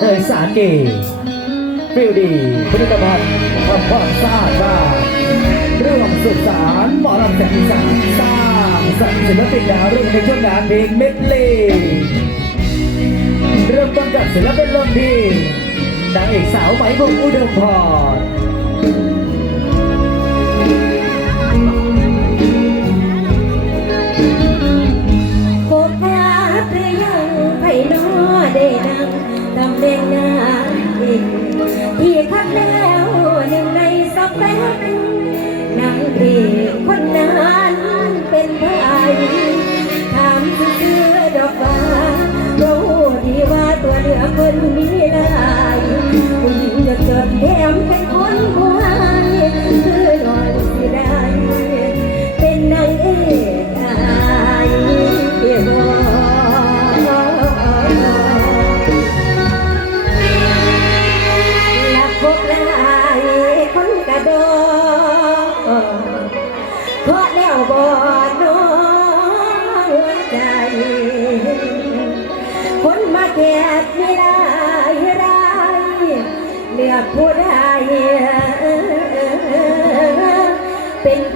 เทยสารดีฟิลดีผลิตภัณฑ์ทำความสะอาดบ้านเรื่องสื่อสารหมอลำแสงอีสานสร้างสรรค์ศิลปินดาวรุ่งในช่วงงานเพลงเมดเล่เริ่มต้นกับศิลปินรุ่นพี่นางเอกสาวไหมวงอุดมพร ในสองแป๊บนางเอกคนนั้นเป็นใคร ผู้ใดเป็นแ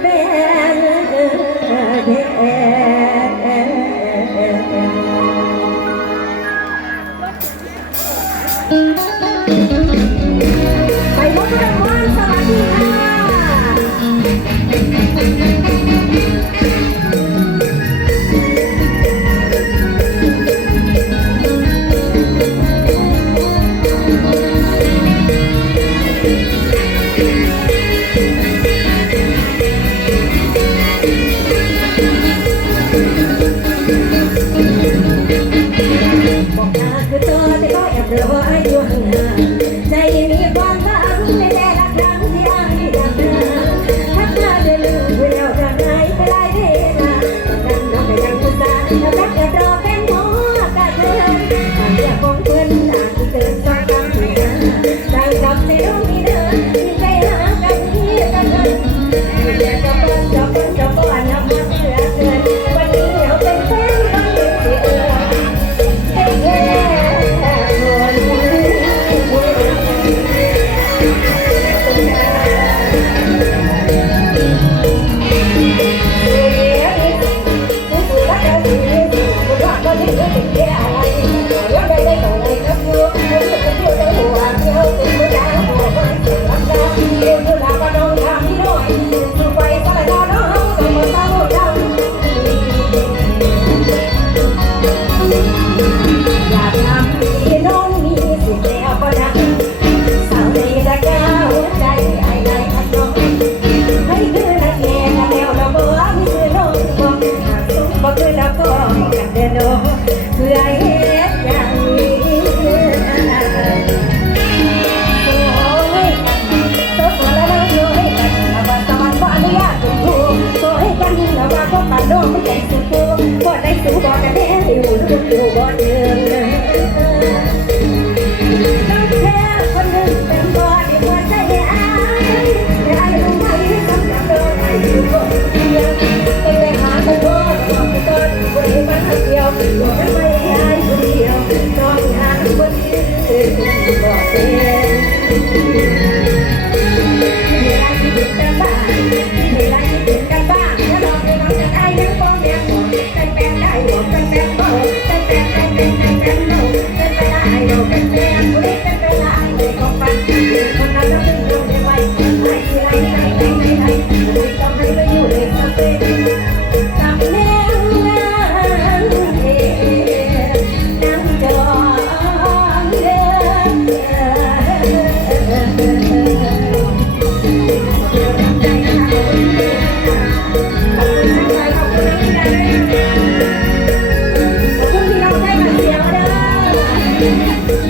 Thank โนเพื่อให้ Yeah. Thank you.